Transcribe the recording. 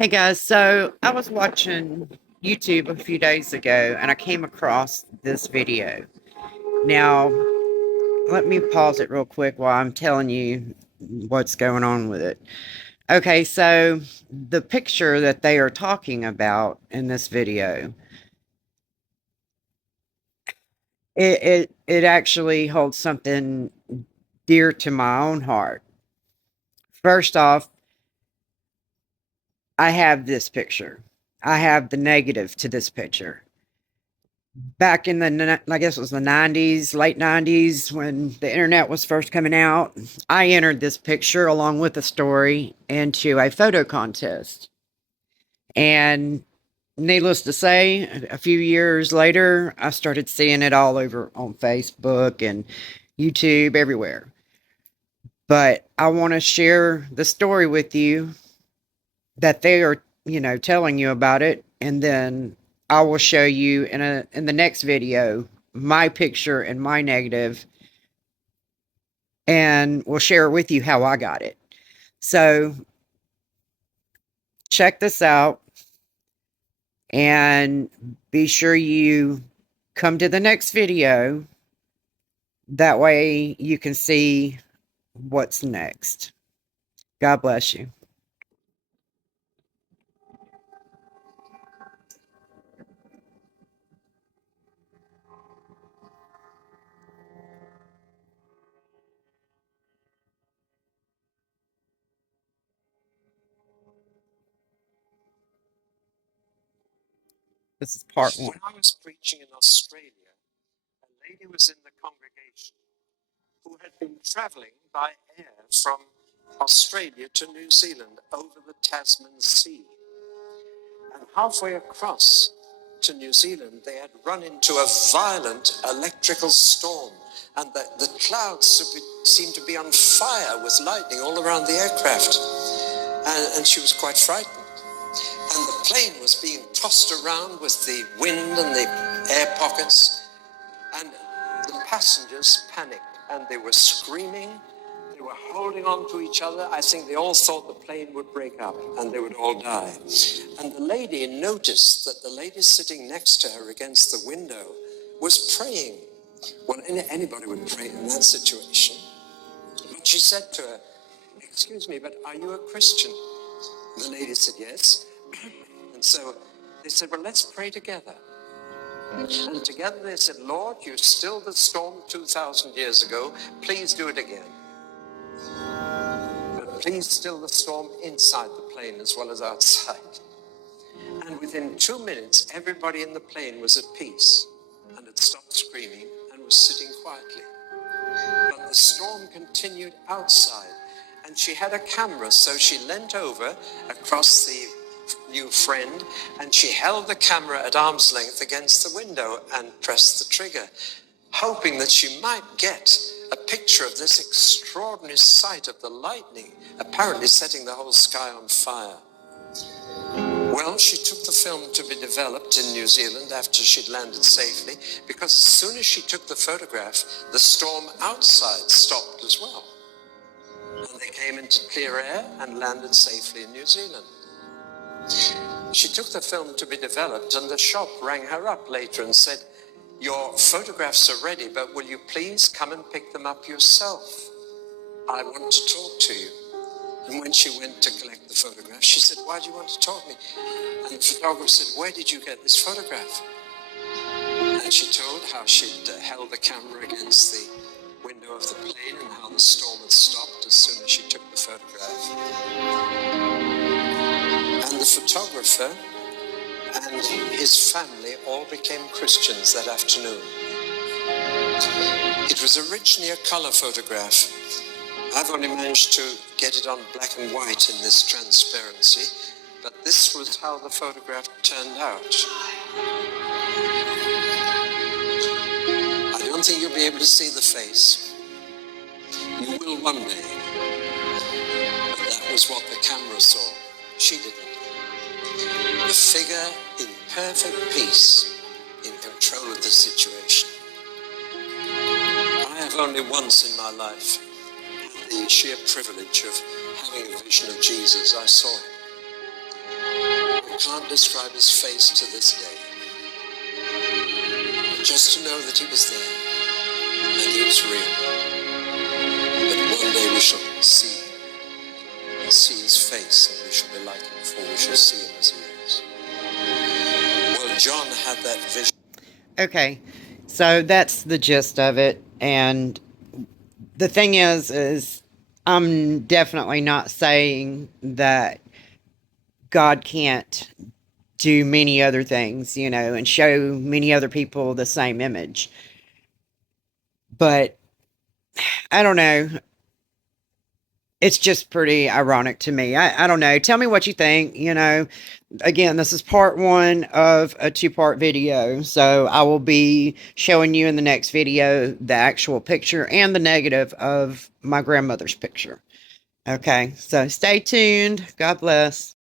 Hey guys, so I was watching YouTube a few days ago and I came across this video. Now, let me pause it real quick while I'm telling you what's going on with it. Okay, so the picture that they are talking about in this video, it actually holds something dear to my own heart. First off, I have this picture. I have the negative to this picture. Back in I guess it was the 90s, late 90s, when the internet was first coming out, I entered this picture along with a story into a photo contest. And needless to say, a few years later, I started seeing it all over on Facebook and YouTube, everywhere. But I want to share the story with you that they are, telling you about it, and then I will show you in the next video my picture and my negative, and we'll share with you how I got it. So check this out and be sure you come to the next video. That way you can see what's next. God bless you. This is part one. When I was preaching in Australia, a lady was in the congregation who had been traveling by air from Australia to New Zealand over the Tasman Sea. And halfway across to New Zealand, they had run into a violent electrical storm, and the clouds seemed to be on fire with lightning all around the aircraft. And she was quite frightened. And the plane was being tossed around with the wind and the air pockets. And the passengers panicked and they were screaming. They were holding on to each other. I think they all thought the plane would break up and they would all die. And the lady noticed that the lady sitting next to her against the window was praying. Well, anybody would pray in that situation. But she said to her, "Excuse me, but are you a Christian?" The lady said, "Yes." And so they said, "Well, let's pray together." And together they said, "Lord, you stilled the storm 2,000 years ago. Please do it again. But please still the storm inside the plane as well as outside." And within 2 minutes, everybody in the plane was at peace and had stopped screaming and was sitting quietly. But the storm continued outside, and she had a camera, so she leant over across the new friend, and she held the camera at arm's length against the window and pressed the trigger, hoping that she might get a picture of this extraordinary sight of the lightning, apparently setting the whole sky on fire. Well, she took the film to be developed in New Zealand after she'd landed safely, because as soon as she took the photograph, the storm outside stopped as well. And they came into clear air and landed safely in New Zealand. She took the film to be developed, and the shop rang her up later and said, "Your photographs are ready, but will you please come and pick them up yourself? I want to talk to you." And when she went to collect the photograph, she said, "Why do you want to talk to me?" And the photographer said, "Where did you get this photograph?" And she told how she'd held the camera against the window of the plane and how the storm had stopped as soon as she took the photograph. And the photographer and his family all became Christians that afternoon. It was originally a color photograph. I've only managed to get it on black and white in this transparency, but this was how the photograph turned out. I don't think you'll be able to see the face. You will one day. But that was what the camera saw. She didn't. A figure in perfect peace, in control of the situation. I have only once in my life had the sheer privilege of having a vision of Jesus. I saw him. can't describe his face to this day. But just to know that he was there, and he was real. But one day we shall see his face, and we shall be like him, for we shall see him as he is. Well, John had that vision. Okay, so that's the gist of it. And the thing is I'm definitely not saying that God can't do many other things, you know, and show many other people the same image. But I don't know. It's just pretty ironic to me. I don't know. Tell me what you think. You know, again, this is part one of a two-part video. So I will be showing you in the next video the actual picture and the negative of my grandmother's picture. Okay, so stay tuned. God bless.